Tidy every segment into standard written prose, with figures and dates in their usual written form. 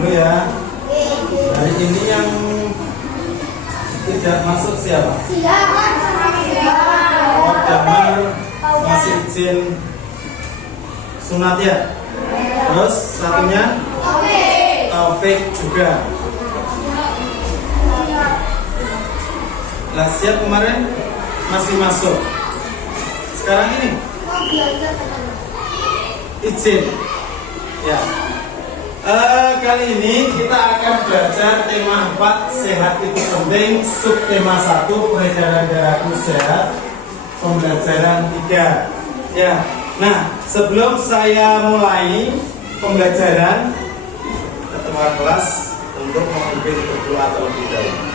dulu ya. Hari ini yang tidak masuk siapa? Oh, Damar masih izin sunat ya. Terus satunya Taufik juga. Lah siap kemarin masih masuk. Sekarang ini izin ya. Kali ini kita akan belajar tema 4 sehat itu penting, subtema 1 peredaran darahku sehat, pembelajaran 3 ya. Nah, sebelum saya mulai pembelajaran, ketua kelas untuk memimpin berdoa terlebih dahulu.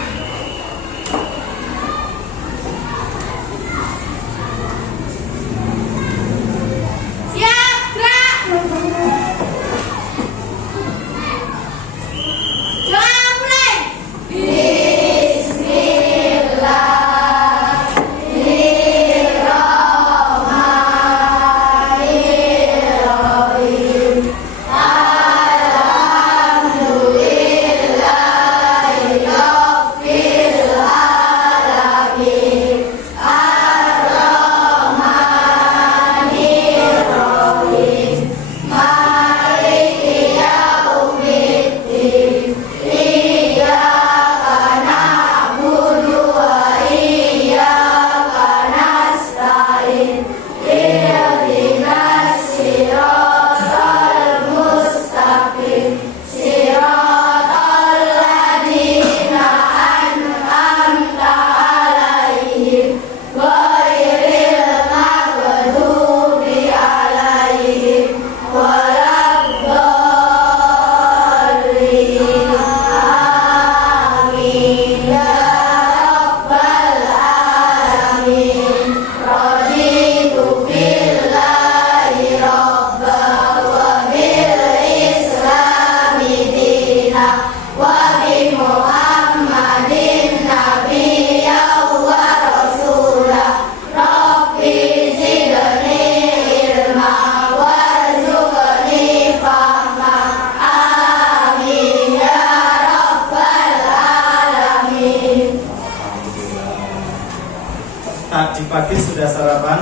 Tadi pagi sudah sarapan?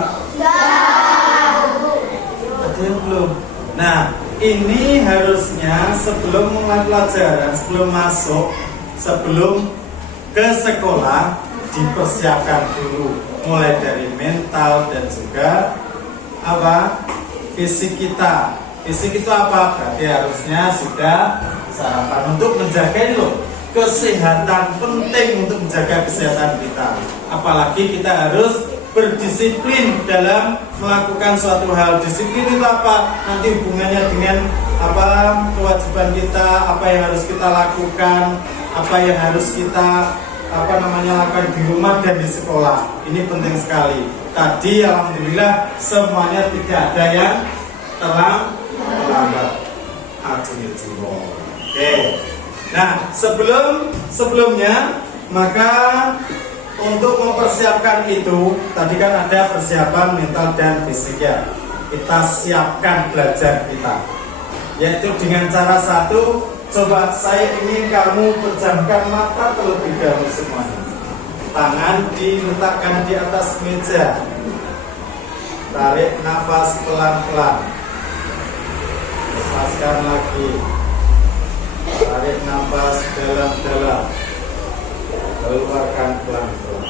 Ada yang belum? Nah, ini harusnya sebelum mulai pelajaran, sebelum masuk, sebelum ke sekolah dipersiapkan dulu, mulai dari mental dan juga fisik kita. Fisik itu apa? Berarti harusnya sudah sarapan untuk menjaga itu. Kesehatan penting untuk menjaga kesehatan kita. Apalagi kita harus berdisiplin dalam melakukan suatu hal. Disiplin itu apa? Nanti hubungannya dengan kewajiban kita, apa yang harus kita lakukan, apa yang harus kita lakukan di rumah dan di sekolah. Ini penting sekali. Tadi alhamdulillah semuanya tidak ada yang terlambat. Oke. Nah, sebelumnya maka untuk mempersiapkan itu tadi kan ada persiapan mental dan fisik ya. Kita siapkan belajar kita, yaitu dengan cara satu. Coba saya ingin kamu pejamkan mata terlebih dahulu semuanya. Tangan diletakkan di atas meja. Tarik nafas pelan-pelan. Lepaskan lagi. Tarik nafas dalam-dalam. Keluarkan pelan-pelan.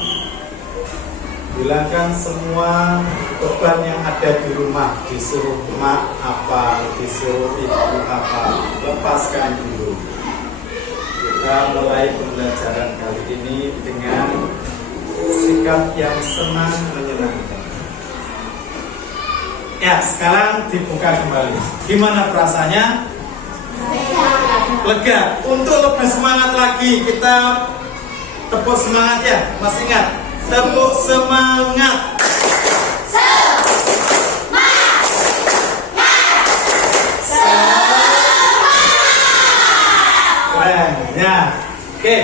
Hilangkan semua beban yang ada di rumah. Disuruh mak apa, disuruh ibu apa, lepaskan dulu. Kita mulai pembelajaran kali ini dengan sikap yang senang menyenangkan. Ya, sekarang dibuka kembali. Gimana perasaannya? Lega. Untuk lebih semangat lagi, kita tepuk semangat ya. Masih ingat? Tepuk semangat. Keren ya. Oke.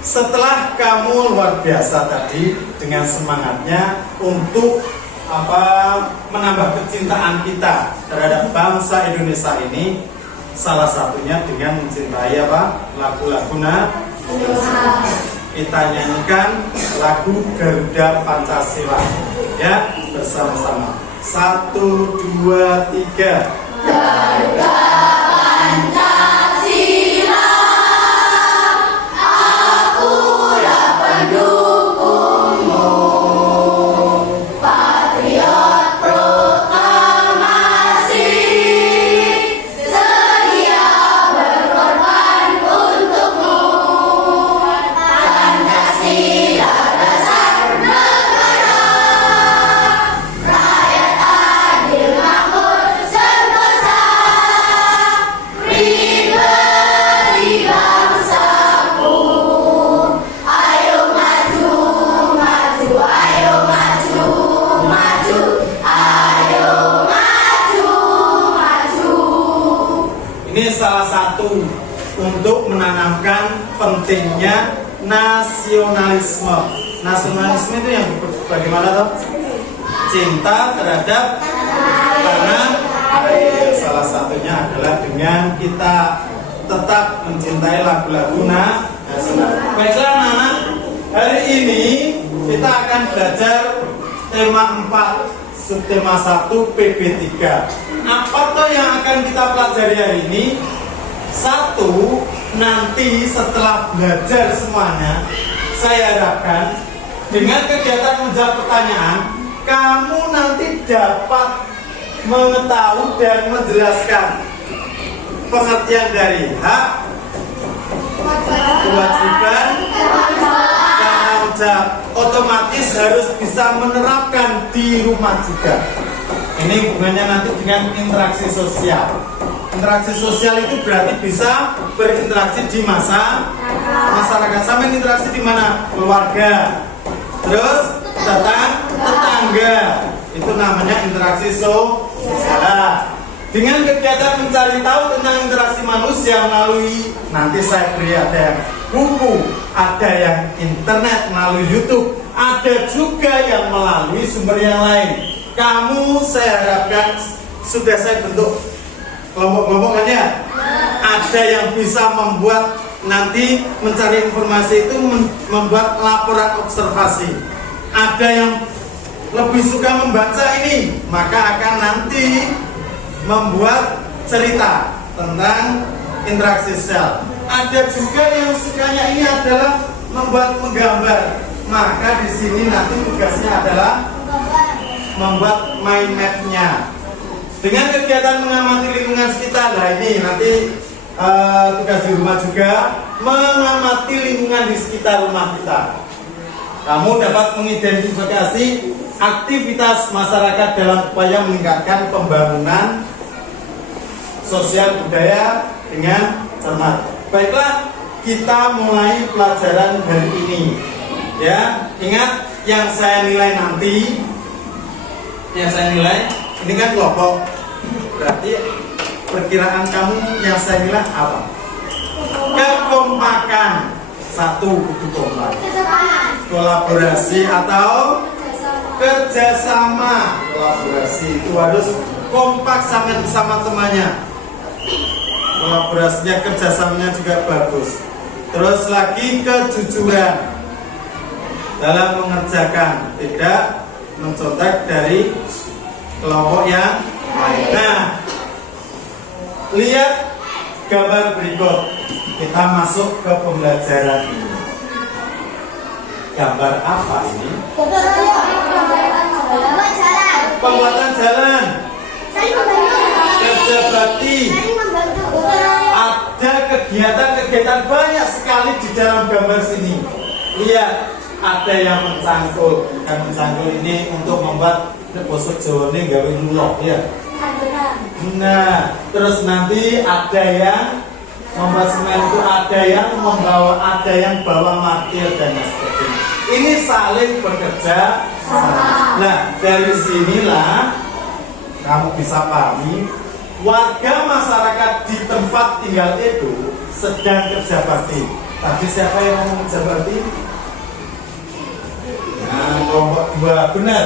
Setelah kamu luar biasa tadi dengan semangatnya untuk menambah kecintaan kita terhadap bangsa Indonesia ini, Salah satunya dengan mencintai apa? Lagu-lagu nasional. Kita nyanyikan lagu Garuda Pancasila ya bersama-sama. 1, 2, 3. Garuda Pancasila, akulah pendukungmu, patriot proklamasi, sedia berkorban untukmu. Pancasila dasar negara, rakyat adil makmur sentosa, pribadi bangsaku. Ayo maju, maju, ayo maju, maju, ayo maju, maju. Ini salah satu untuk menanamkan pentingnya nasionalisme. Nasionalisme itu yang bagaimana toh? Cinta terhadap tanah air. Salah satunya adalah dengan kita tetap mencintai lagu-lagu nasional. Baiklah anak-anak, hari ini kita akan belajar tema 4, subtema 1 PB3. Apa toh yang akan kita pelajari hari ini? 1, nanti setelah belajar semuanya, saya harapkan dengan kegiatan menjawab pertanyaan, kamu nanti dapat mengetahui dan menjelaskan pengertian dari hak, kewajiban, dan tanggung jawab. Otomatis harus bisa menerapkan di rumah juga. Ini hubungannya nanti dengan interaksi sosial. Interaksi sosial itu berarti bisa berinteraksi di masyarakat. Sampai interaksi di mana? Keluarga. Terus tetangga. Itu namanya interaksi sosial. Dengan kegiatan mencari tahu tentang interaksi manusia melalui, nanti saya beri ada yang buku, ada yang internet melalui YouTube, ada juga yang melalui sumber yang lain. Kamu saya harapkan sudah saya bentuk kelompok-kelompok kan ya? Ada yang bisa membuat nanti mencari informasi itu membuat laporan observasi. Ada yang lebih suka membaca ini, maka akan nanti membuat cerita tentang interaksi sosial. Ada juga yang sukanya ini adalah membuat menggambar, maka di sini nanti tugasnya adalah membuat mind map-nya. Dengan kegiatan mengamati lingkungan sekitar, nah ini nanti tugas di rumah juga mengamati lingkungan di sekitar rumah kita. Kamu dapat mengidentifikasi aktivitas masyarakat dalam upaya meningkatkan pembangunan sosial budaya dengan cermat. Baiklah, kita mulai pelajaran hari ini. Ya, ingat yang saya nilai nanti. Yang saya nilai ini kan kelompok. Berarti perkiraan kamu yang saya nilai apa? Kekompakan. 1, itu kompak. Kolaborasi atau kerjasama. Kolaborasi itu harus kompak sama temannya. Kolaborasinya, kerjasamanya juga bagus. Terus lagi kejujuran dalam mengerjakan, tidak mencontek dari kelompok yang lain. Nah, lihat gambar berikut. Kita masuk ke pembelajaran ini. Gambar apa ini? Pembuatan jalan. Kerja bakti. Ada kegiatan-kegiatan banyak sekali di dalam gambar sini. Lihat, ada yang mencangkul. Yang mencangkul ini untuk membuat bosok Jawa ini gawe lulok ya. Nah, terus nanti ada yang membuat semen itu, ada yang membawa, ada yang bawa martir dan sebagainya. Ini saling bekerja sama. Nah, dari sinilah kamu bisa pahami warga masyarakat di tempat tinggal itu sedang kerja bakti. Tadi siapa yang ngomong kerja bakti? Nah, kelompok 2 benar.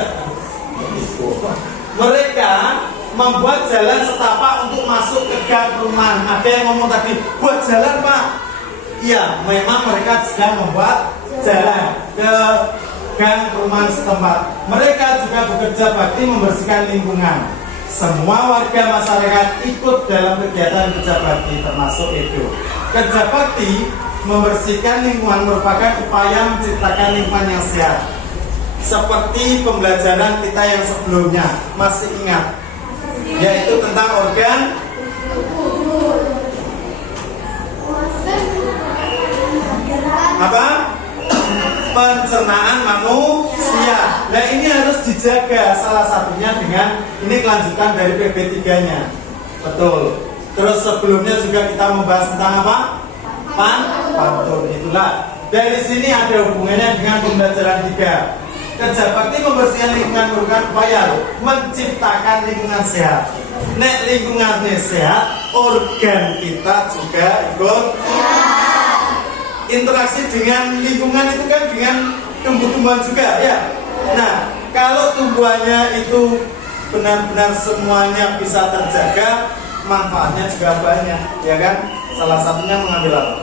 Mereka membuat jalan setapak untuk masuk ke gang perumahan. Ada yang ngomong tadi, buat jalan Pak. Iya, memang mereka sedang membuat jalan ke gang perumahan setempat. Mereka juga bekerja bakti membersihkan lingkungan. Semua warga masyarakat ikut dalam kegiatan kerja bakti, termasuk itu. Kerja bakti membersihkan lingkungan merupakan upaya menciptakan lingkungan yang sehat. Seperti pembelajaran kita yang sebelumnya, masih ingat, yaitu tentang organ apa? Pencernaan manusia. Nah ini harus dijaga, salah satunya dengan ini kelanjutan dari PP3-nya. Betul. Terus sebelumnya juga kita membahas tentang apa? Pantun. Itulah. Dari sini ada hubungannya dengan pembelajaran 3. Kerja bakti membersihkan lingkungan merupakan upaya menciptakan lingkungan sehat. Nek lingkungannya sehat, organ kita juga ikut interaksi dengan lingkungan itu kan dengan tumbuh-tumbuhan juga ya. Nah, kalau tumbuhannya itu benar-benar semuanya bisa terjaga, manfaatnya juga banyak, ya kan? Salah satunya mengambil apa?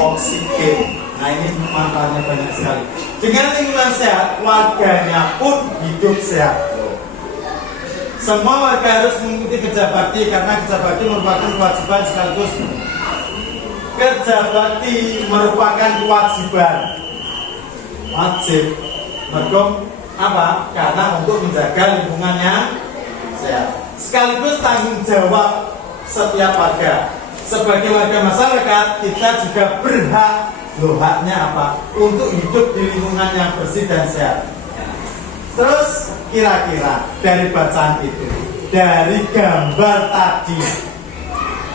Oksigen. Nah ini manfaatnya banyak sekali. Dengan lingkungan sehat, warganya pun hidup sehat. Semua warga harus mengikuti kerja bakti karena kerja bakti merupakan kewajiban sekaligus. Kerja bakti merupakan kewajiban wajib. Mergo apa? Karena untuk menjaga lingkungan yang sehat. Sekaligus tanggung jawab setiap warga. Sebagai warga masyarakat, kita juga berhak, haknya apa? Untuk hidup di lingkungan yang bersih dan sehat. Terus kira-kira dari bacaan itu, dari gambar tadi,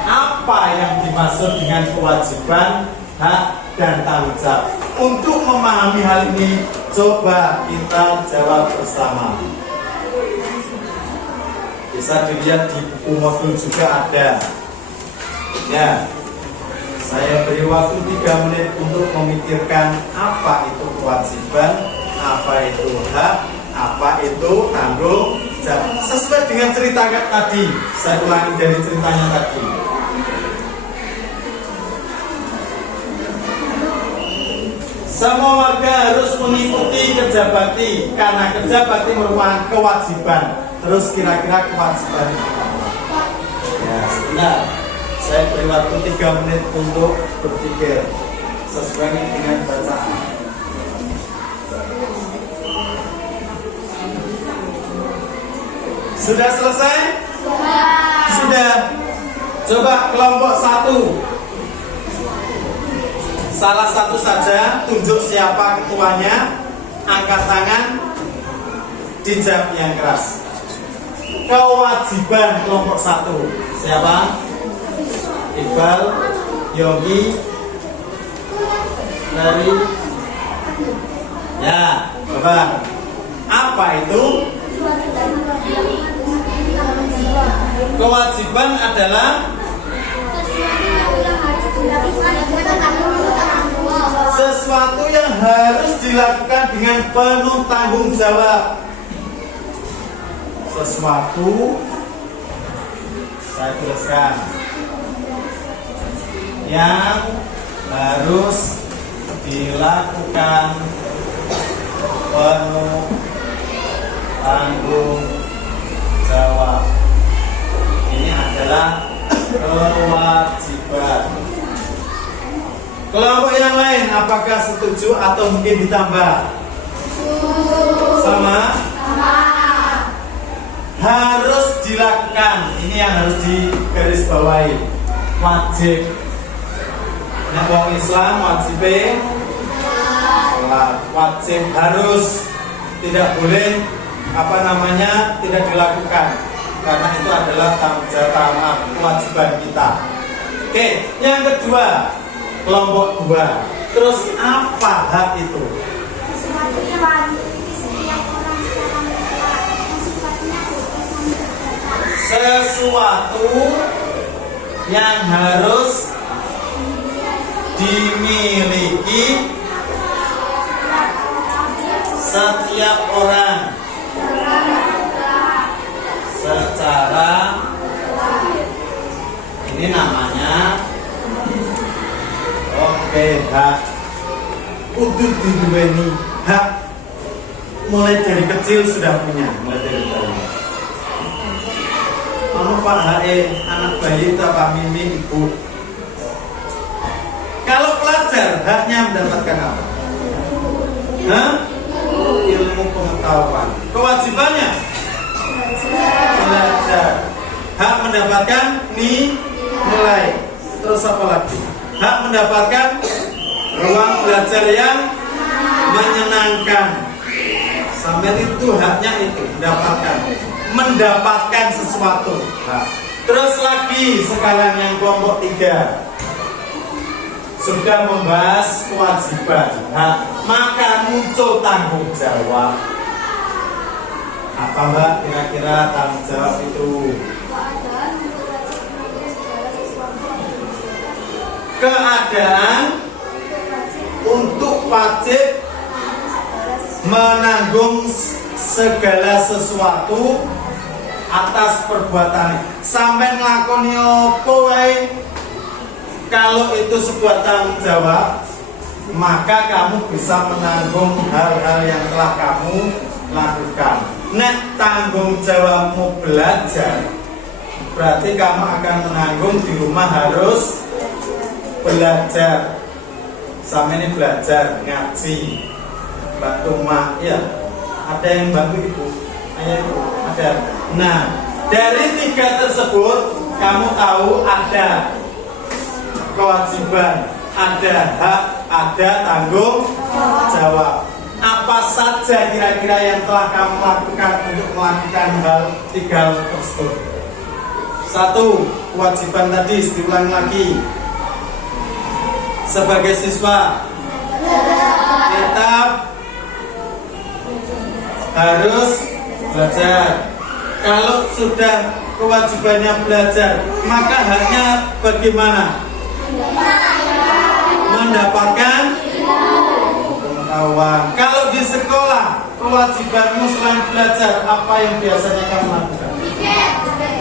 apa yang dimaksud dengan kewajiban, hak, dan tanggung jawab? Untuk memahami hal ini, coba kita jawab bersama. Bisa dilihat di buku modul juga ada. Ya, saya beri waktu 3 menit untuk memikirkan apa itu kewajiban, apa itu hak, apa itu tanggung jawab. Sesuai dengan cerita tadi, saya ulangi dari ceritanya tadi. Semua warga harus mengikuti kerja bakti karena kerja bakti merupakan kewajiban. Terus kira-kira kewajiban itu apa? Ya, sebentar. Saya beri waktu 3 menit untuk berpikir sesuai dengan bacaan. Sudah selesai? Sudah. Coba kelompok 1. Salah satu saja, tunjuk siapa ketuanya, angkat tangan, dijawab yang keras. Kewajiban kelompok 1. Siapa? Iqbal, Yogi, dari ya, coba apa itu? Kewajiban adalah sesuatu yang harus dilakukan dengan penuh tanggung jawab. Sesuatu, saya tuliskan, yang harus dilakukan penuh tanggung jawab. Ini adalah kewajiban. Kelompok yang lain apakah setuju atau mungkin ditambah? Sama? Harus dilakukan. Ini yang harus digarisbawahi. Wajib. Nek wong Islam wajib sholat, wajib harus, tidak boleh tidak dilakukan karena itu adalah tanggung jawab, kewajiban kita. Oke, yang kedua, kelompok 2. Terus apa hak itu? Sesuatu yang wajib setiap orang secara mutlak, yang sifatnya sesuatu yang harus dimiliki setiap orang secara hak untuk diduweni hak mulai dari kecil sudah punya, mulai dari bayi. Pak anak bayi itu apa mimi ibu. Kalau pelajar haknya mendapatkan apa? Ilmu pengetahuan. Kewajibannya belajar. Hak mendapatkan nilai. Terus apa lagi? Hak mendapatkan ruang belajar yang menyenangkan. Sampai itu haknya itu mendapatkan sesuatu. Terus lagi sekarang yang kelompok 3 sudah membahas kewajiban, maka muncul tanggung jawab. Apa Mbak kira-kira tanggung jawab itu? Keadaan untuk wajib menanggung segala sesuatu atas perbuatan. Sampai nglakoni apa wae, kalau itu sebuah tanggung jawab, maka kamu bisa menanggung hal-hal yang telah kamu lakukan. Nek tanggung jawabmu belajar, berarti kamu akan menanggung di rumah harus belajar. Sama ini belajar ngaji, bantu mak, ya. Ada yang bantu ibu, ayah ibu, ada. Nah, dari 3 tersebut kamu tahu ada kewajiban, ada hak, ada tanggung jawab. Apa saja kira-kira yang telah kamu lakukan untuk melakukan hal 3 tersebut? 1, kewajiban tadi, diulang lagi. Sebagai siswa tetap harus belajar. Kalau sudah kewajibannya belajar, maka haknya bagaimana? Mendapatkan pengetahuan. Kalau di sekolah, kewajibanmu selain belajar, apa yang biasanya kamu lakukan?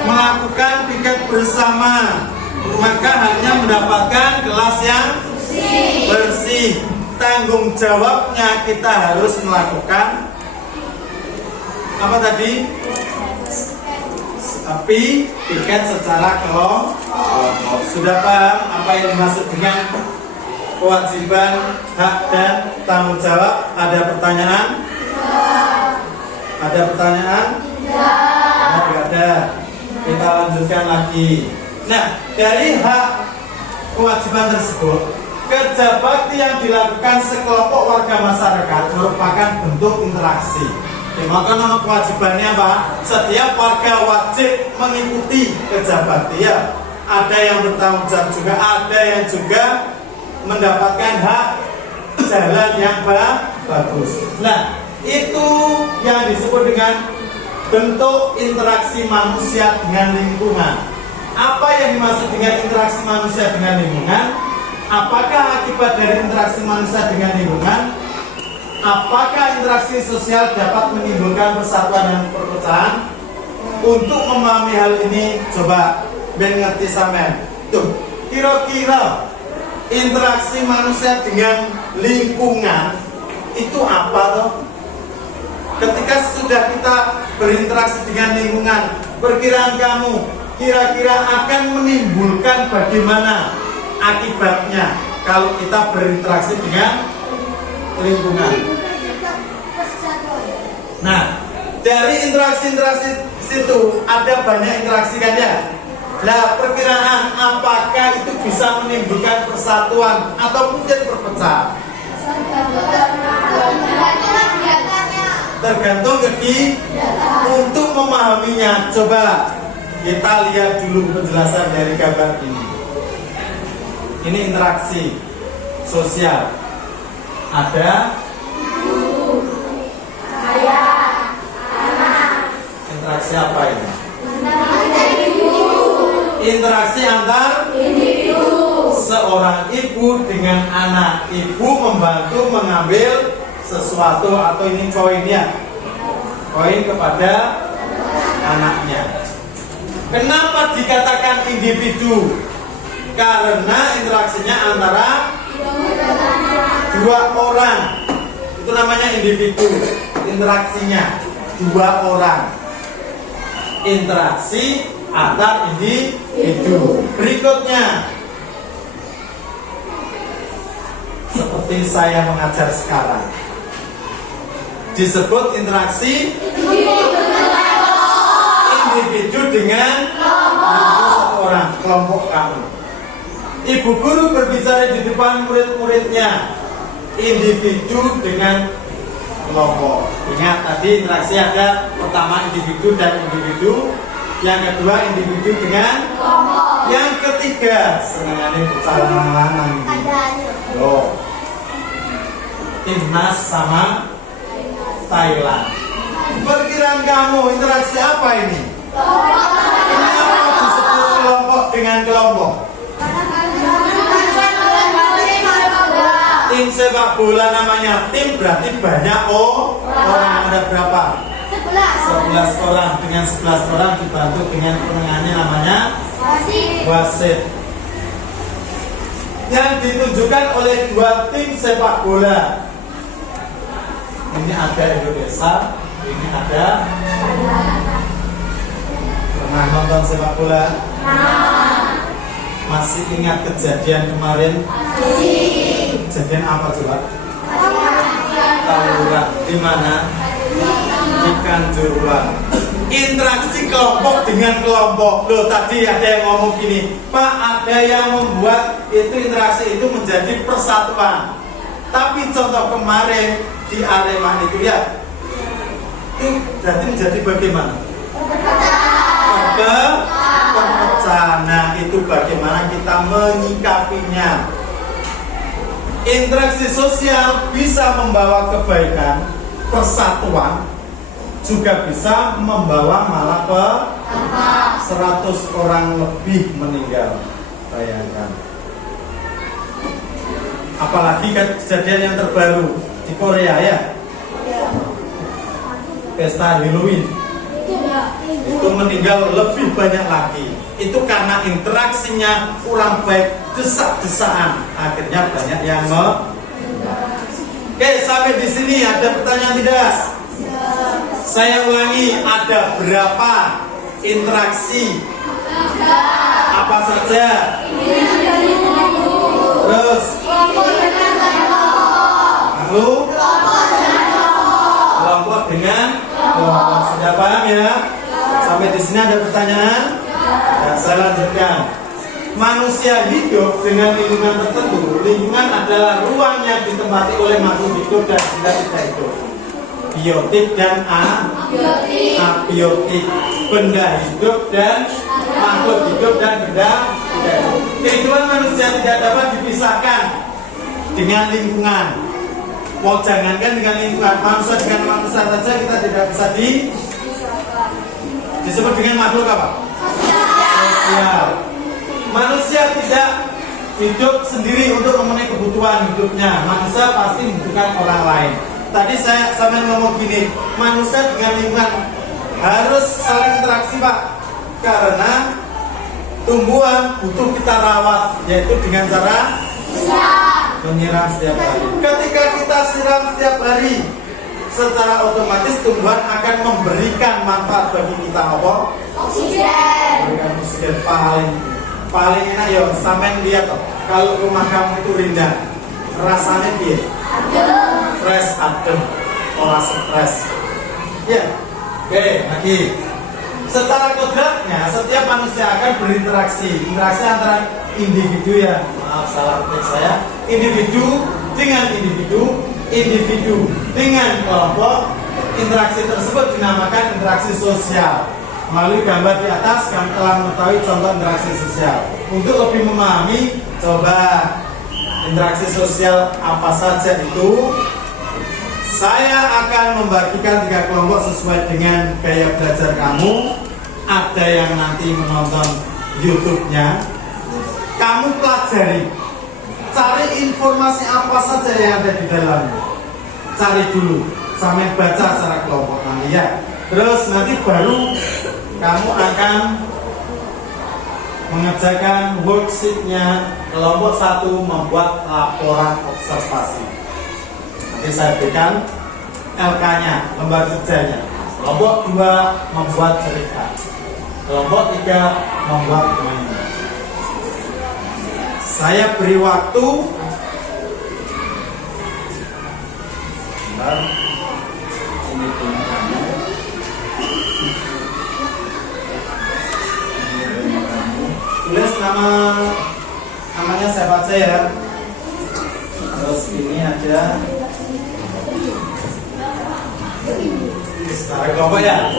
Melakukan piket bersama, maka hanya mendapatkan kelas yang bersih. Tanggung jawabnya kita harus melakukan apa tadi? Tapi piket secara kelompok. Sudah paham apa yang dimaksud dengan kewajiban, hak dan tanggung jawab? Ada pertanyaan? Ada pertanyaan? Tidak ada. Kita lanjutkan lagi. Nah, dari hak kewajiban tersebut, kerja bakti yang dilakukan sekelompok warga masyarakat merupakan bentuk interaksi. Maka nama kewajibannya apa? Setiap warga wajib mengikuti kerja bakti, ya. Ada yang bertanggung jawab juga, ada yang juga mendapatkan hak jalan yang bagus. Nah, itu yang disebut dengan bentuk interaksi manusia dengan lingkungan. Apa yang dimaksud dengan interaksi manusia dengan lingkungan? Apakah akibat dari interaksi manusia dengan lingkungan? Apakah interaksi sosial dapat menimbulkan persatuan dan perpecahan? Untuk memahami hal ini, coba ben ngerti sampean. Tuh, kira-kira interaksi manusia dengan lingkungan itu apa toh? Ketika sudah kita berinteraksi dengan lingkungan, perkiraan kamu kira-kira akan menimbulkan bagaimana akibatnya kalau kita berinteraksi dengan lingkungan. Nah, dari interaksi-interaksi situ ada banyak interaksi kan ya. Nah, perkiraan apakah itu bisa menimbulkan persatuan atau mungkin perpecahan? Tergantung untuk memahaminya. Coba kita lihat dulu penjelasan dari gambar ini. Ini interaksi sosial. Ada interaksi apa ini? Interaksi antar seorang ibu dengan anak. Ibu membantu mengambil sesuatu atau ini koin ya, koin kepada anaknya. Kenapa dikatakan individu? Karena interaksinya antara 2 orang. Itu namanya individu. Interaksinya 2 orang. Interaksi antar individu. Berikutnya, seperti saya mengajar sekarang, disebut interaksi individu dengan satu orang, kelompok kamu. Ibu guru berbicara di depan murid-muridnya, individu dengan kelompok. Ingat tadi interaksi ada pertama individu dan individu, yang kedua individu dengan kelompok, yang ketiga senengane bersalah-salahan. Loh, timnas sama Thailand. Perkiraan kamu interaksi apa ini? Ini apa disebut kelompok dengan kelompok? Tim sepak bola namanya tim, berarti banyak orang. Ada berapa? 11 orang. Dengan 11 orang dibantu dengan penengahnya namanya wasit. Yang ditunjukkan oleh 2 tim sepak bola. Ini ada Indonesia, ini ada. Pernah nonton sepak bola? Masih ingat kejadian kemarin? Kejadian apa coba? Tawuran. Di mana? Di Kanjuruhan. Interaksi kelompok dengan kelompok. Loh, tadi ada yang ngomong gini, Pak, ada yang membuat itu interaksi itu menjadi persatuan. Tapi contoh kemarin di Arema itu ya, itu berarti menjadi bagaimana? Perpecahan. Nah, itu bagaimana kita menyikapinya. Interaksi sosial bisa membawa kebaikan, persatuan, juga bisa membawa malah 100 orang lebih meninggal. Bayangkan. Apalagi kejadian yang terbaru di Korea ya, pesta Halloween, itu meninggal lebih banyak lagi. Itu karena interaksinya kurang baik, desak-desakan, akhirnya banyak yang Oke, sampai di sini ada pertanyaan tidak? Saya ulangi, ada berapa interaksi? Apa saja? Terus lalu kelompok dengan kelompok. Sudah paham ya? Sampai di sini ada pertanyaan? Nah, saya lanjutkan. Manusia hidup dengan lingkungan tertentu. Lingkungan adalah ruang yang ditempati oleh makhluk hidup dan benda tidak hidup. Biotik dan abiotik. Benda hidup dan makhluk hidup dan benda tidak hidup. Kehidupan manusia tidak dapat dipisahkan dengan lingkungan. Mau jangankan dengan lingkungan, manusia dengan manusia saja kita tidak bisa disebut dengan makhluk apa? Sosial. Manusia tidak hidup sendiri untuk memenuhi kebutuhan hidupnya. Manusia pasti membutuhkan orang lain. Tadi saya sampai ngomong gini, manusia dengan lingkungan harus saling interaksi, Pak. Karena tumbuhan butuh kita rawat, yaitu dengan cara menyiram setiap hari. Ketika kita siram setiap hari, secara otomatis tumbuhan akan memberikan manfaat bagi kita apa? Oksigen. Memberikan oksigen paling enak ya. Sampai lihat toh, kalau rumah kamu itu rindang, rasanya dia fresh, adem, orang stres. Ya, oke, lagi. Secara kodratnya, setiap manusia akan berinteraksi. Interaksi antara individu ya, maaf salah ketik saya. Individu dengan individu, individu dengan kelompok. Interaksi tersebut dinamakan interaksi sosial. Melalui gambar di atas, kami telah mengetahui contoh interaksi sosial. Untuk lebih memahami, coba interaksi sosial apa saja itu. Saya akan membagikan 3 kelompok sesuai dengan gaya belajar kamu. Ada yang nanti menonton YouTube-nya. Kamu pelajari, cari informasi apa saja yang ada di dalamnya. Cari dulu, sampai baca secara kelompok nanti ya. Terus nanti baru kamu akan mengerjakan worksheet-nya Kelompok 1 membuat laporan observasi. Nanti saya berikan LK-nya, lembar kerjanya. Kelompok 2 membuat cerita. Kelompok 3 membuat mainan. Saya beri waktu. Bentar. Ini gunakannya. Tulis namanya siapa aja ya. Terus ini ada secara kelompok ya.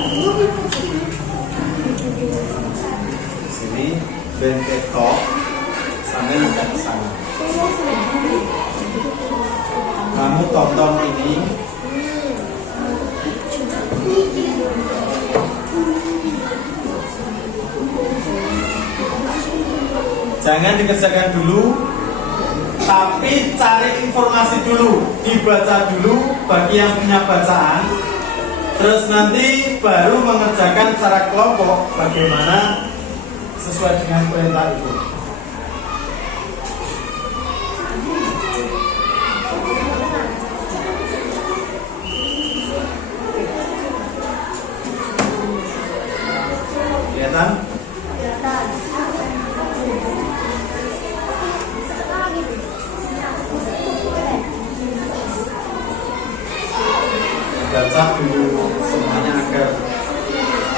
Di sini bentetok sampai nanti ke sana. Kamu tonton ini. Jangan dikerjakan dulu, tapi cari informasi dulu, dibaca dulu bagi yang punya bacaan. Terus nanti baru mengerjakan secara kelompok bagaimana sesuai dengan perintah itu. Kelihatan? Baca dulu semuanya agar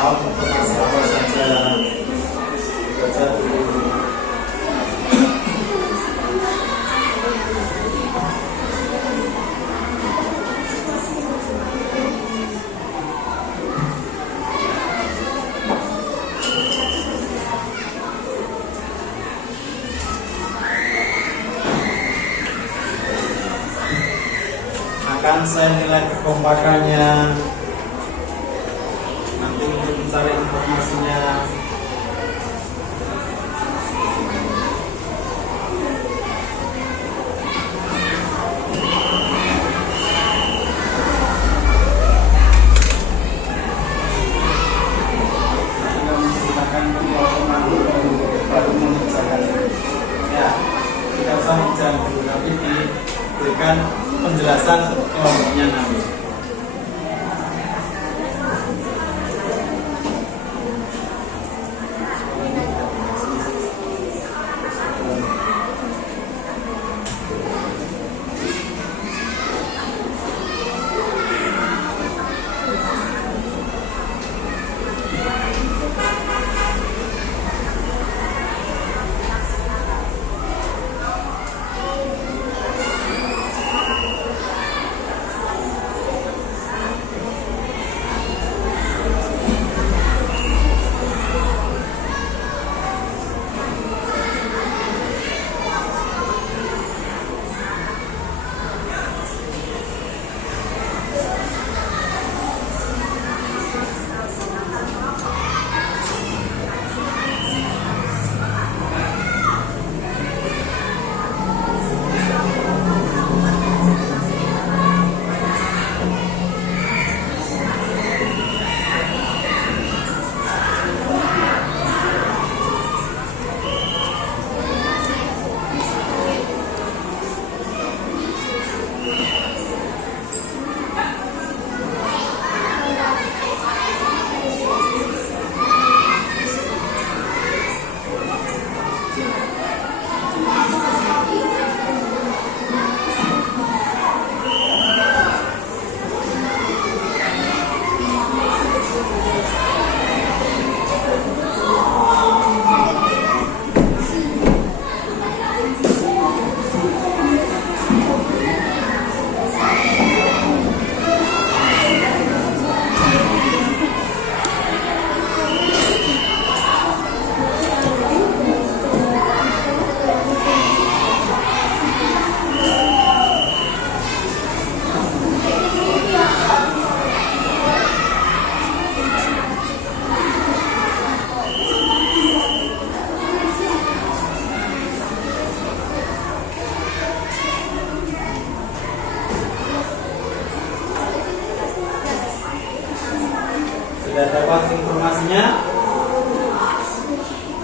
tahu informasi apa saja. Baca dulu. Akan saya nilai kekompakannya nanti untuk mencari informasinya. Kita menceritakan kelompok baru mengerjakan ya, tidak usah mengerjakan dulu, tapi diberikan penjelasan kelompoknya nanti. Sudah dapat informasinya?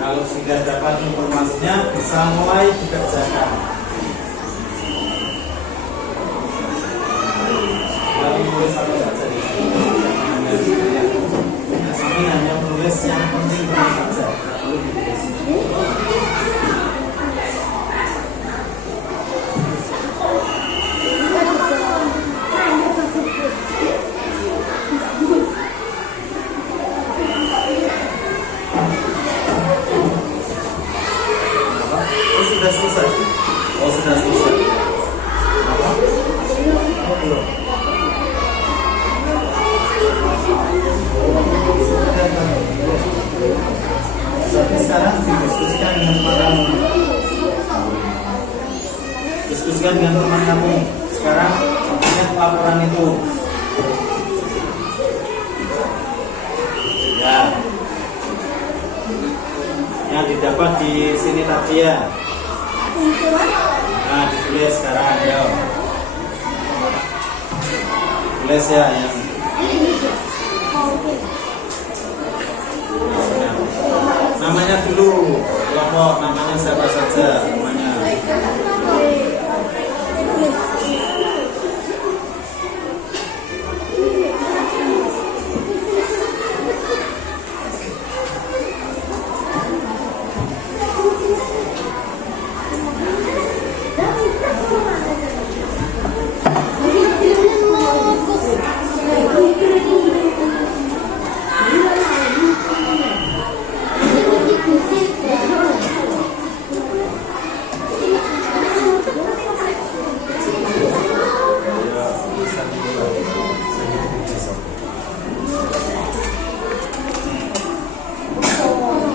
Kalau sudah dapat informasinya, bisa mulai dikerjakan. Kalau menulis apa saja di sini, nah, sini hanya menulis yang penting saja. Lalu ditulis. Oh, sudah selesai. Oh, sudah selesai. Apa? Oh, belum. Jadi sekarang didiskusikan dengan teman kamu. Diskusikan dengan teman kamu. Sekarang lihat laporan itu. Ya. Yang didapat di sini tadi ya. Nah, ditulis sekarang ya. Tulis ya yang namanya dulu, kelompok namanya siapa saja namanya.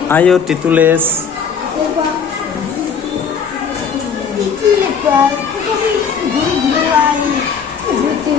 Ayo ditulis. Iki lebar, tapi guru-guru lain. Itu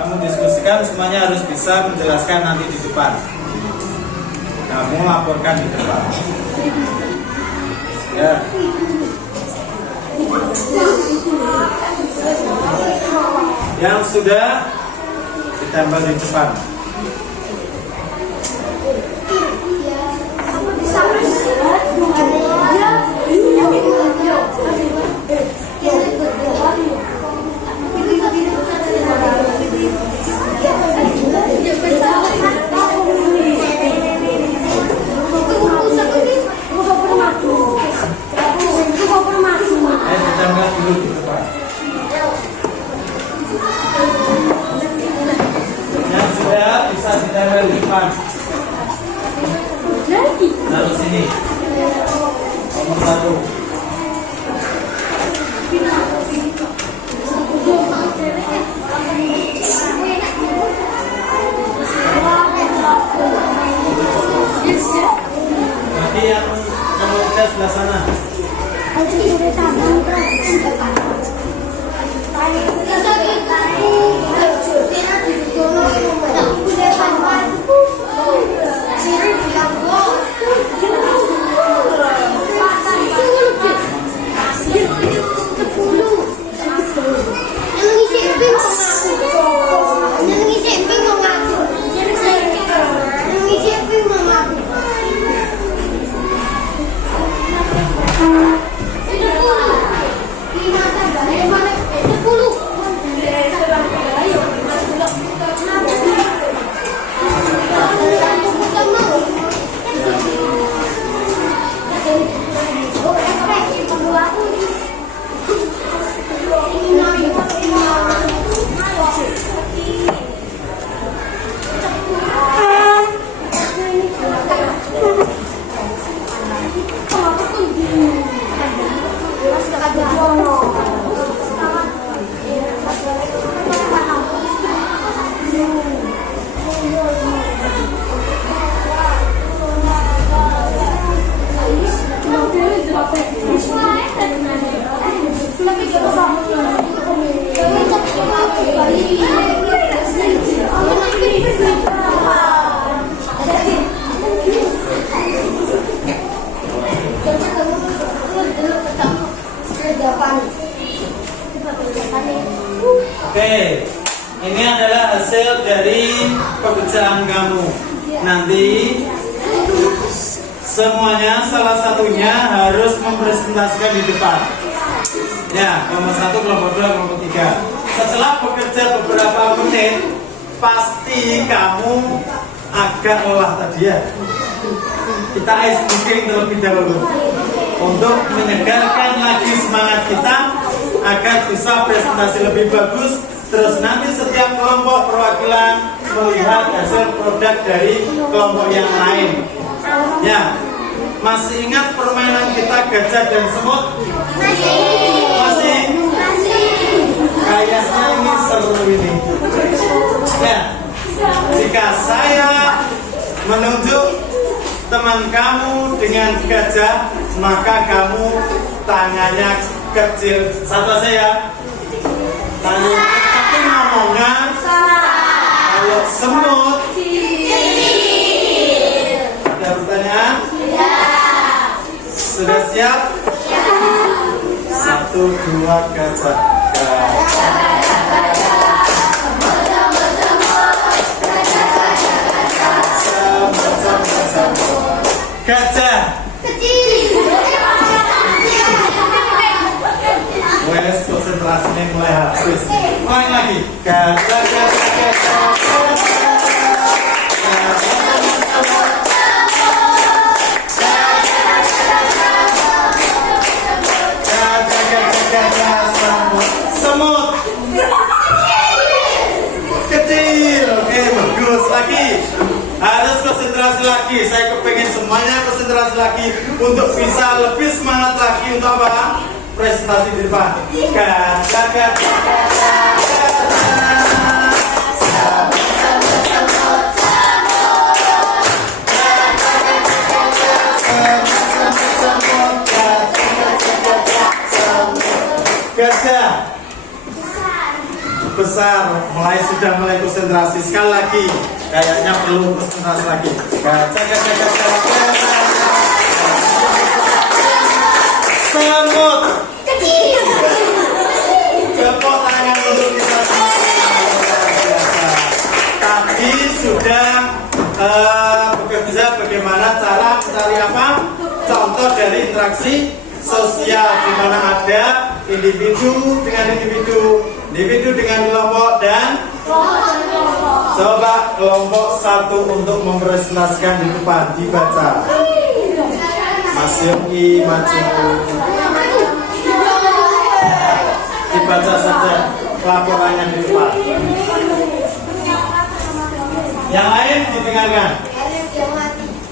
Kamu diskusikan, semuanya harus bisa menjelaskan nanti di depan. Kamu laporkan di depan. Ya. Yang sudah ditambah di depan. Ditambah dulu di depan. Yang sudah bisa ditambah di depan. Lalu sini. Nomor 1. Nanti yang nomor 3 sebelah sana. Oke, ini adalah hasil dari pekerjaan kamu. Nanti semuanya salah satunya harus mempresentasikan di depan. Ya, kelompok 1, kelompok 2, kelompok 3. Setelah bekerja beberapa menit, pasti kamu agak lelah tadi ya. Kita ice breaking terlebih dahulu untuk menyegarkan lagi semangat kita agar bisa presentasi lebih bagus. Terus nanti setiap kelompok perwakilan melihat hasil produk dari kelompok yang lain. Ya, masih ingat permainan kita gajah dan semut? Masih? Kayaknya ini seru ini. Ya, jika saya menunjuk teman kamu dengan gajah, maka kamu tangannya kecil. Satu saya. Tangan tapi ngomongnya kalau semut. Ada pertanyaan? Sudah siap? 1, 2, gajah. Gajah. Wes konsentrasinya mulai habis. Ulang lagi. Gajah, gajah, gajah. Semut. Kecil. Oke, bagus lagi. Harus konsentrasi lagi. Saya kepengen semuanya konsentrasi lagi untuk bisa lebih semangat lagi untuk apa? Presentasi di depan. Gajah, gajah, gajah, gajah. besar sudah mulai konsentrasi. Sekali lagi kayaknya perlu konsentrasi lagi. Semut. Tepuk tangan untuk kita semua. Tadi sudah bekerja bagaimana cara mencari apa? Contoh dari interaksi sosial di mana ada individu dengan individu, individu dengan kelompok dan coba kelompok satu untuk mempresentasikan di depan dibaca. Mas Yogi maju. Dibaca saja laporannya di depan. Yang lain didengarkan.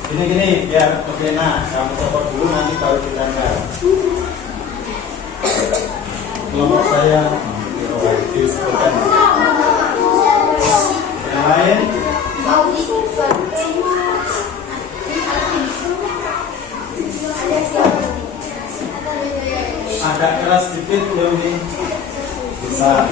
Gini biar lebih enak. Kamu coba dulu nanti baru didengar. Kelompok saya disebutkan. Yang lain. Agak keras sedikit belum nih. Bisa.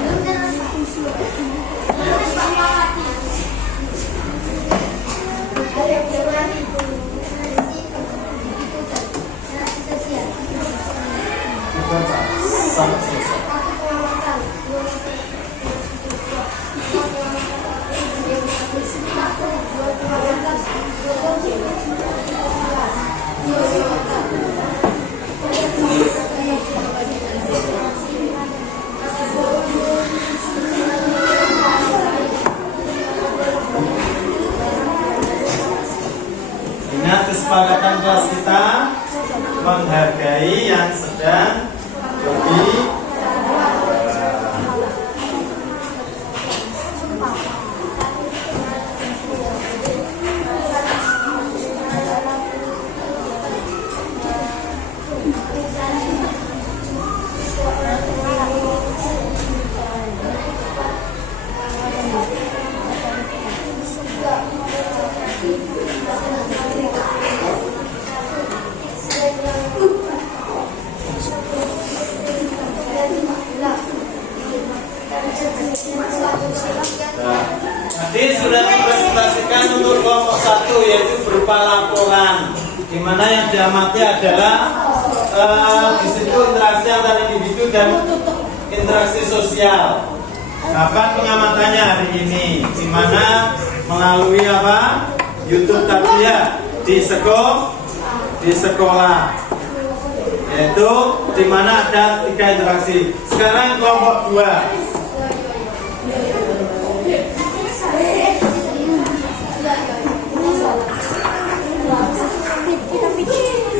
Sampai selesai. Ingat kesepakatan kelas kita menghargai yang sedang lebih. Tadi sudah dipresentasikan untuk kelompok satu yaitu berupa laporan, di mana yang diamati adalah di situ interaksi antara individu dan interaksi sosial. Kapan pengamatannya? Hari ini, di mana melalui apa? YouTube tadi ya, di sekolah, yaitu di mana ada 3 interaksi. Sekarang kelompok 2.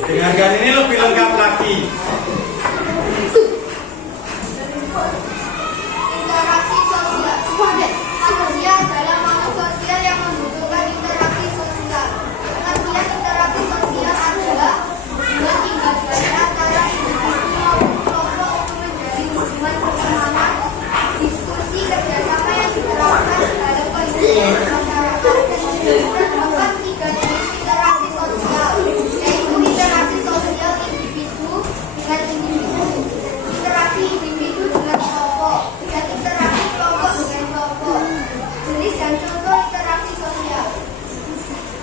Dengarkan ini lebih lengkap lagi. Interaksi sosial. Manusia adalah makhluk sosial yang membutuhkan interaksi sosial. Pengertian interaksi sosial adalah hubungan tinggal dari antara individu maupun kelompok untuk menjadi hubungan pertemanan, diskusi, kerjasama yang diterapkan dalam kehidupan masyarakat. Terdapat 3 jenis interaksi sosial, yaitu interaksi sosial individu dengan individu, interaksi individu dengan kelompok, dan interaksi kelompok dengan kelompok. Jenis dan contoh interaksi sosial.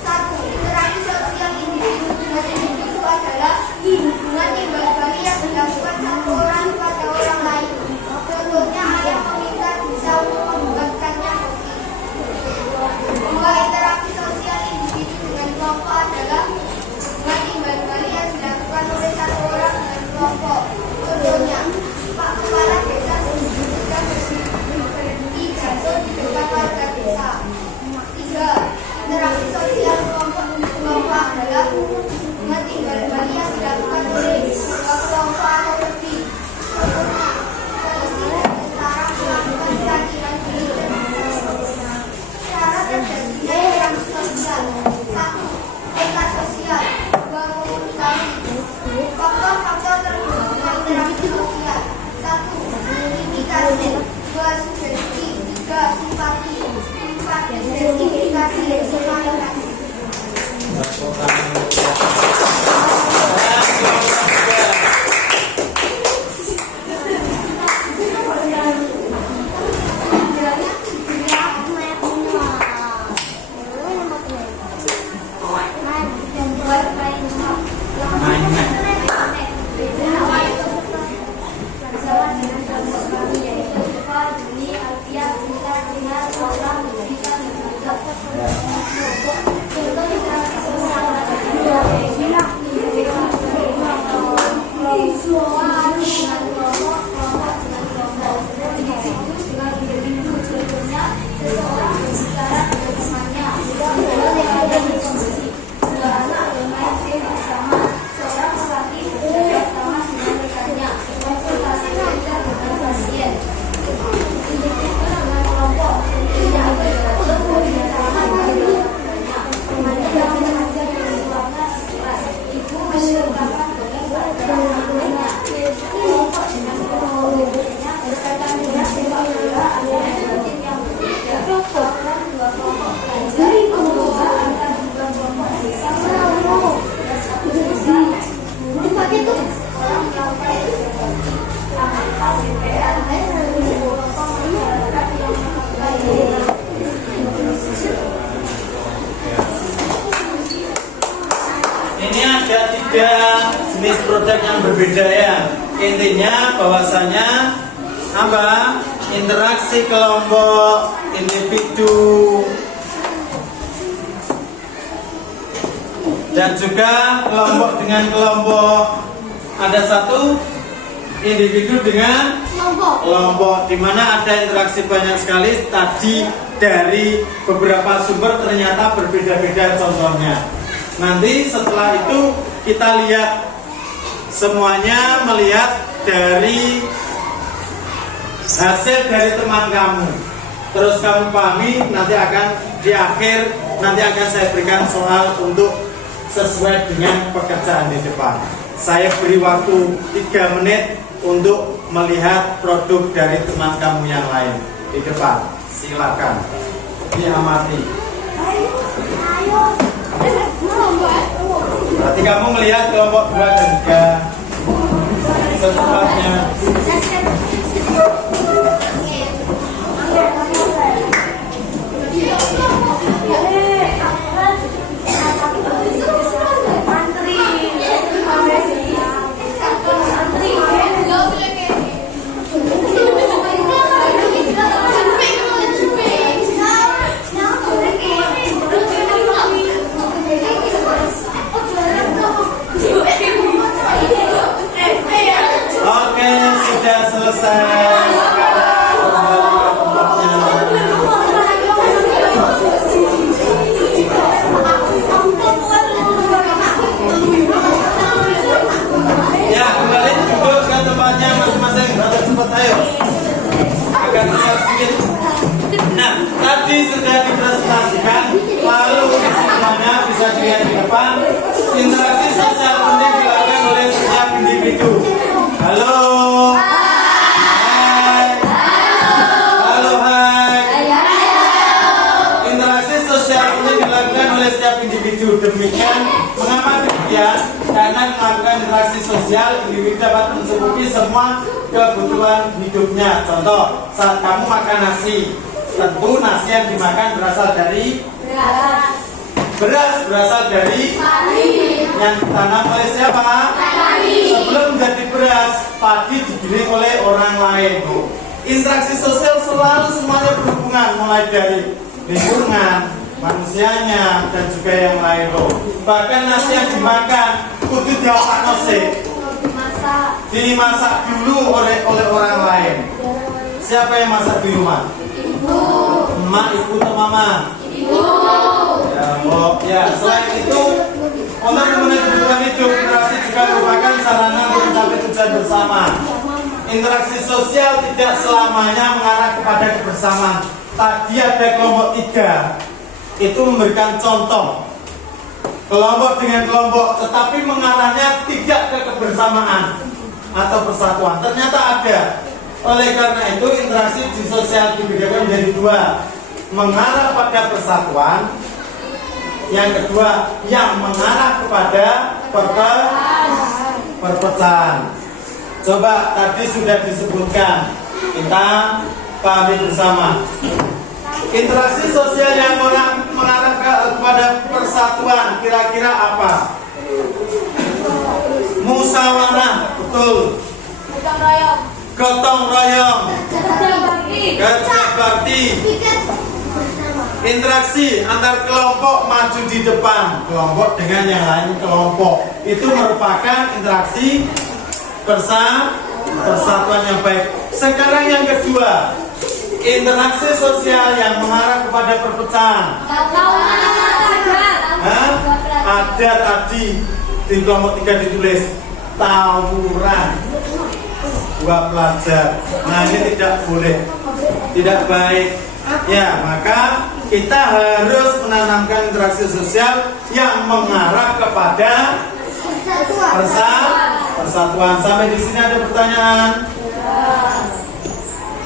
1. Interaksi sosial individu dengan individu adalah hubungan timbal balik yang dilakukan satu orang pada orang lain. Contohnya ayah meminta bisa membuatkannya roti. 2. Interaksi sosial individu dengan kelompok adalah hubungan timbal balik yang dilakukan oleh satu orang dengan kelompok. Contohnya, Pak Kepala Desa sudah berhenti jatuh di depan warga desa. 3. Interaksi sosial kelompok adalah hubungan timbal balik yang dilakukan oleh 2 kelompok atau lebih. Contohnya, polisi dan tentara melakukan pelatihan militer. Cara terjadinya interaksi sosial. 1. Kontak sosial. 2. Komunikasi. Faktor-faktor terjadinya interaksi sosial. 1. Imitasi. 2. Sugesti. 3. Simpati. 4. Identifikasi. 5. relasi. ada jenis produk yang berbeda ya. Intinya bahwasanya apa? Interaksi kelompok, individu, dan juga kelompok dengan kelompok. Ada satu individu dengan kelompok, di mana ada interaksi banyak sekali. Tadi dari beberapa sumber ternyata berbeda-beda contohnya. Nanti setelah itu kita lihat semuanya, melihat dari hasil dari teman kamu. Terus kamu pahami, nanti akan di akhir nanti akan saya berikan soal untuk sesuai dengan pekerjaan di depan. Saya beri waktu 3 menit untuk melihat produk dari teman kamu yang lain di depan. Silakan diamati. Berarti kamu melihat kelompok 2 dan 3 secepatnya. Oke, sudah selesai. Ya, kembali duduk ke tempatnya masing-masing. Rada cepat, ayo. Agak cepat sedikit. Nah, tadi sudah dipresentasikan. Lalu semuanya bisa dilihat di depan. Interaksi sosial penting dilakukan oleh setiap individu. Halo. Hai. Halo, hai. Interaksi sosial penting dilakukan oleh setiap individu. Demikian, mengapa demikian? Karena melakukan interaksi sosial, individu dapat mencukupi semua kebutuhan hidupnya. Contoh, saat kamu makan nasi, tentu nasi yang dimakan berasal dari beras, berasal dari yang ditanam oleh siapa? Sebelum menjadi beras, padi digiling oleh orang lain. Interaksi sosial selalu semuanya berhubungan, mulai dari lingkungan, manusianya, dan juga yang lain. Bahkan nasi yang dimakan kudu dimasak dulu oleh orang lain. Siapa yang masak di rumah? Emak, ibu, atau mama? Ya, selain itu, untuk memenuhi kebutuhan hidup, interaksi juga merupakan sarana untuk mencapai tujuan bersama. Interaksi sosial tidak selamanya mengarah kepada kebersamaan. Tadi ada kelompok 3, itu memberikan contoh kelompok dengan kelompok, tetapi mengarahnya tidak ke kebersamaan atau persatuan. Ternyata ada. Oleh karena itu, interaksi di sosial dibedakan menjadi 2, mengarah pada persatuan. Yang kedua, yang mengarah kepada perpecahan. Coba tadi sudah disebutkan, kita pahami bersama. Interaksi sosial yang mengarah kepada persatuan kira-kira apa? Musyawarah, betul. Gotong royong, kerja bakti. Interaksi antar kelompok maju di depan, kelompok dengan yang lain kelompok, itu merupakan interaksi persatuan yang baik. Sekarang yang kedua, interaksi sosial yang mengarah kepada perpecahan. Ada tadi di kelompok 3 ditulis tawuran, 2 pelajar. Nah, ini tidak boleh, tidak baik. Ya, maka kita harus menanamkan interaksi sosial yang mengarah kepada persatuan. Sampai di sini ada pertanyaan?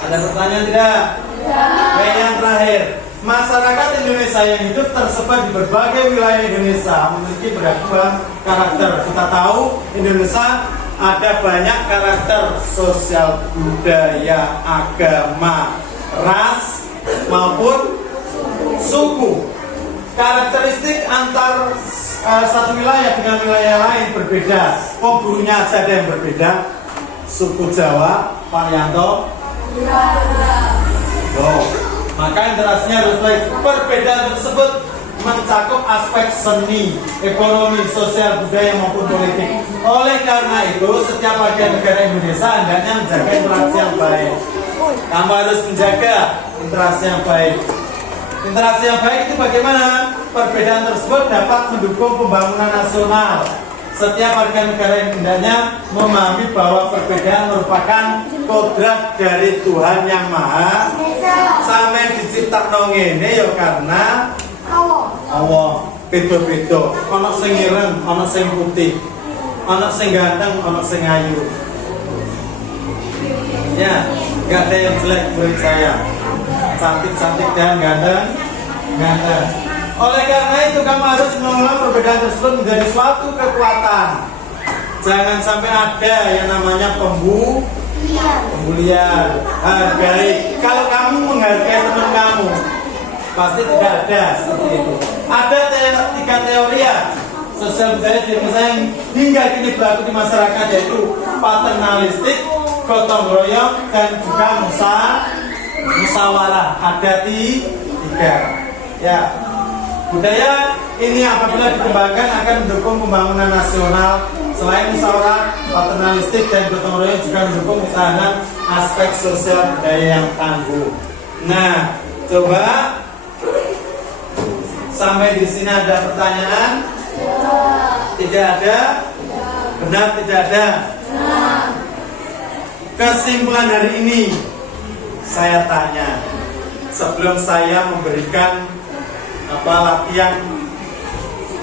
Ada pertanyaan tidak? Baik, yang terakhir, masyarakat Indonesia yang hidup tersebar di berbagai wilayah Indonesia memiliki beragam karakter. Kita tahu Indonesia ada banyak karakter sosial, budaya, agama, ras maupun suku. Karakteristik antar satu wilayah dengan wilayah lain berbeda. Gurunya aja ada yang berbeda. Suku Jawa, Pak Yanto. Oh, maka interaksinya harus baik. Perbedaan tersebut mencakup aspek seni, ekonomi, sosial, budaya maupun politik. Oleh karena itu, setiap warga negara Indonesia hendaknya menjaga interaksi yang baik. Kamu harus menjaga interaksi yang baik. Interaksi yang baik itu bagaimana? Perbedaan tersebut dapat mendukung pembangunan nasional. Setiap warga negara hendaknya memahami bahwa perbedaan merupakan kodrat dari Tuhan yang Maha. Sampai diciptakno ngene ya karena Allah beda-beda. Ana sing ireng, ana sing putih, ana sing ganteng, ana sing ayu. Ya, nggak ada yang jelek menurut saya. Cantik-cantik dan ganteng. Oleh karena itu kamu harus mengelola perbedaan tersebut menjadi suatu kekuatan. Jangan sampai ada yang namanya pembulian. Hargai. Kalau kamu menghargai teman kamu, pasti tidak ada seperti itu. Ada tiga teori ya sosial budaya di Indonesia yang hingga kini berlaku di masyarakat, yaitu paternalistik, gotong royong, dan juga musyawarah. Ada tiga. Ya, budaya ini apabila dikembangkan akan mendukung pembangunan nasional. Selain musyawarah, paternalistik, dan gotong royong juga mendukung ketahanan aspek sosial budaya yang tangguh. Nah, coba sampai di sini ada pertanyaan? Tidak ada? Benar tidak ada? Kesimpulan hari ini saya tanya sebelum saya memberikan latihan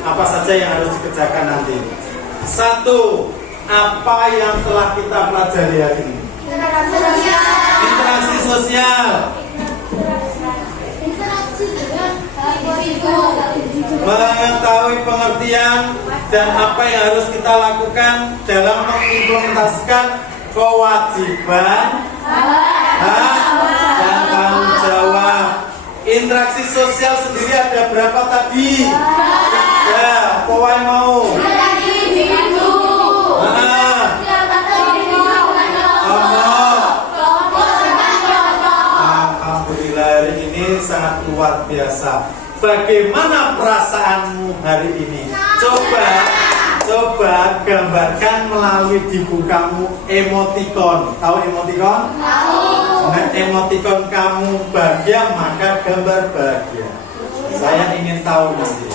apa saja yang harus dikerjakan nanti. Satu, apa yang telah kita pelajari hari ini? Interaksi sosial. Mengetahui pengertian dan apa yang harus kita lakukan dalam mengimplementasikan kewajiban dan tanggung jawab. Interaksi sosial sendiri ada berapa tadi? Ya, pokoknya mau. Alhamdulillah, hari ini sangat luar biasa. Bagaimana perasaanmu hari ini? Coba gambarkan melalui di buku kamu emoticon. Tahu emoticon? Tahu. Nah, emoticon kamu bahagia, maka gambar bahagia. Saya ingin tahu nanti.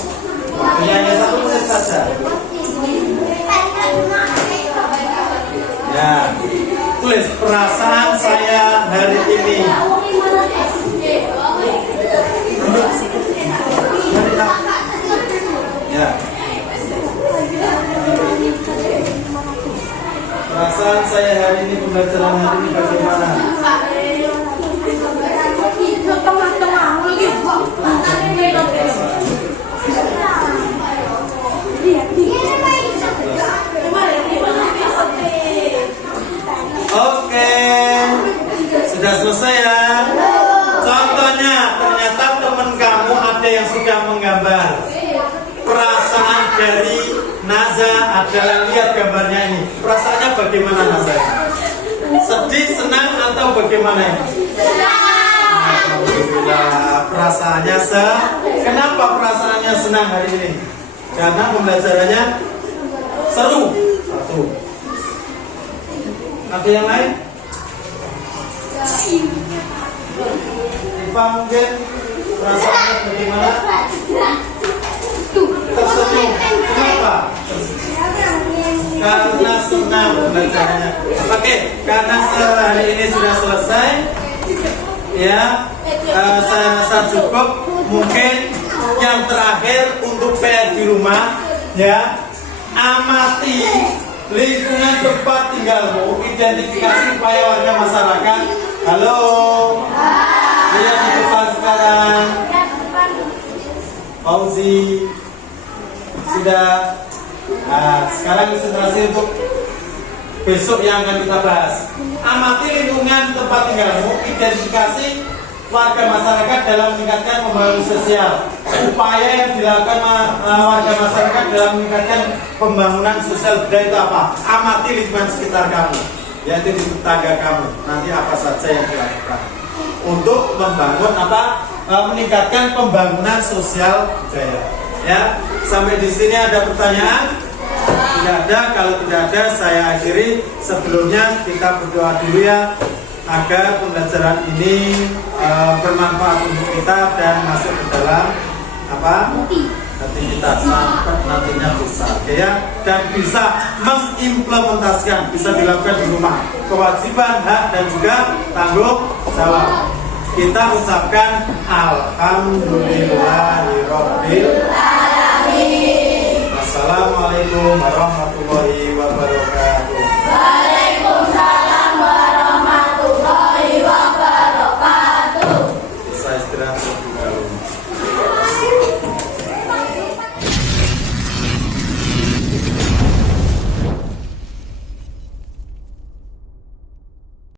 Waktunya hanya 1 menit saja. Ya, tulis perasaan saya hari ini. Ya. Perasaan saya hari ini, pembelajaran hari ini bagaimana? Oke, sudah selesai ya. Contohnya, ternyata teman kamu ada yang sudah menggambar. Perasaan dari Naza adalah, lihat gambarnya ini. Perasaannya bagaimana Naza? Sedih, senang, atau bagaimana ini? Alhamdulillah, perasaannya Kenapa perasaannya senang hari ini? Karena pembelajarannya seru. Satu. Ada yang lain? Iva mungkin perasaannya bagaimana? Tersenyum. Kenapa? Karena senang belajarnya. Oke, karena hari ini sudah selesai, ya, saya rasa cukup. Mungkin yang terakhir untuk PR di rumah, ya, amati lingkungan tempat tinggalmu, identifikasi upaya warga masyarakat. Halo, lihat di depan sekarang. Fauzi sudah. Nah, sekarang konsentrasi untuk besok yang akan kita bahas. Amati lingkungan tempat tinggalmu, identifikasi warga masyarakat dalam meningkatkan pembangunan sosial. Upaya yang dilakukan warga masyarakat dalam meningkatkan pembangunan sosial budaya itu apa? Amati lingkungan sekitar kamu, yaitu di tetangga kamu. Nanti apa saja yang dilakukan untuk membangun apa? Meningkatkan pembangunan sosial budaya. Ya, sampai di sini ada pertanyaan? Tidak ada. Kalau tidak ada, saya akhiri. Sebelumnya kita berdoa dulu ya, agar pembelajaran ini bermanfaat untuk kita dan masuk ke dalam hati kita sampai nantinya bisa, oke ya, dan bisa mengimplementasikan, bisa dilakukan di rumah. Kewajiban, hak dan juga tanggung jawab. Kita ucapkan alhamdulillahirobbil alamin. Assalamualaikum warahmatullahi wabarakatuh.